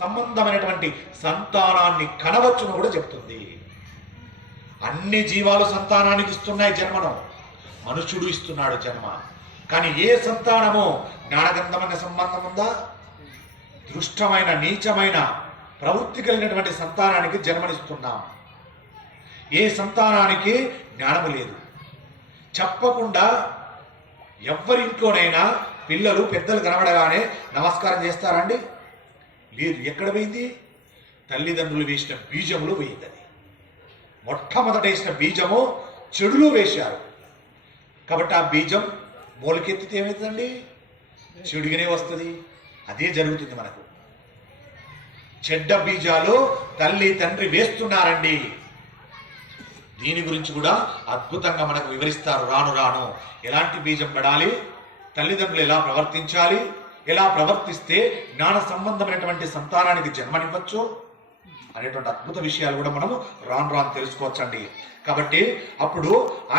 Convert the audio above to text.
సంబంధమైనటువంటి సంతానాన్ని కనవచ్చును కూడా చెప్తుంది. అన్ని జీవాలు సంతానానికి ఇస్తున్నాయి జన్మను. మనుషుడు ఇస్తున్నాడు జన్మ. కానీ ఏ సంతానము జ్ఞానగంధమైన సంబంధం ఉందా? దృష్టమైన నీచమైన ప్రవృత్తి కలిగినటువంటి సంతానానికి జన్మనిస్తున్నాం. ఏ సంతానానికి? జ్ఞానము లేదు. చెప్పకుండా ఎవరింట్లోనైనా పిల్లలు పెద్దలు కనబడగానే నమస్కారం చేస్తారండి లేదు ఎక్కడ పోయింది? తల్లిదండ్రులు వేసిన బీజములు పోయింది అది మొట్టమొదట వేసిన బీజము చెడులో వేశారు. కాబట్టి ఆ బీజం మూలకెత్తితే ఏమవుతుందండి చెడుగానే వస్తుంది. అదే జరుగుతుంది మనకు. చెడ్డ బీజాలు తల్లి తండ్రి వేస్తున్నారండి. దీని గురించి కూడా అద్భుతంగా మనకు వివరిస్తారు. రాను రాను ఎలాంటి బీజం పడాలి? తల్లిదండ్రులు ఎలా ప్రవర్తించాలి? ఎలా ప్రవర్తిస్తే జ్ఞాన సంబంధమైనటువంటి సంతానానికి జన్మనివ్వచ్చు అనేటువంటి అద్భుత విషయాలు కూడా మనము రాను రాను తెలుసుకోవచ్చండి. కాబట్టి అప్పుడు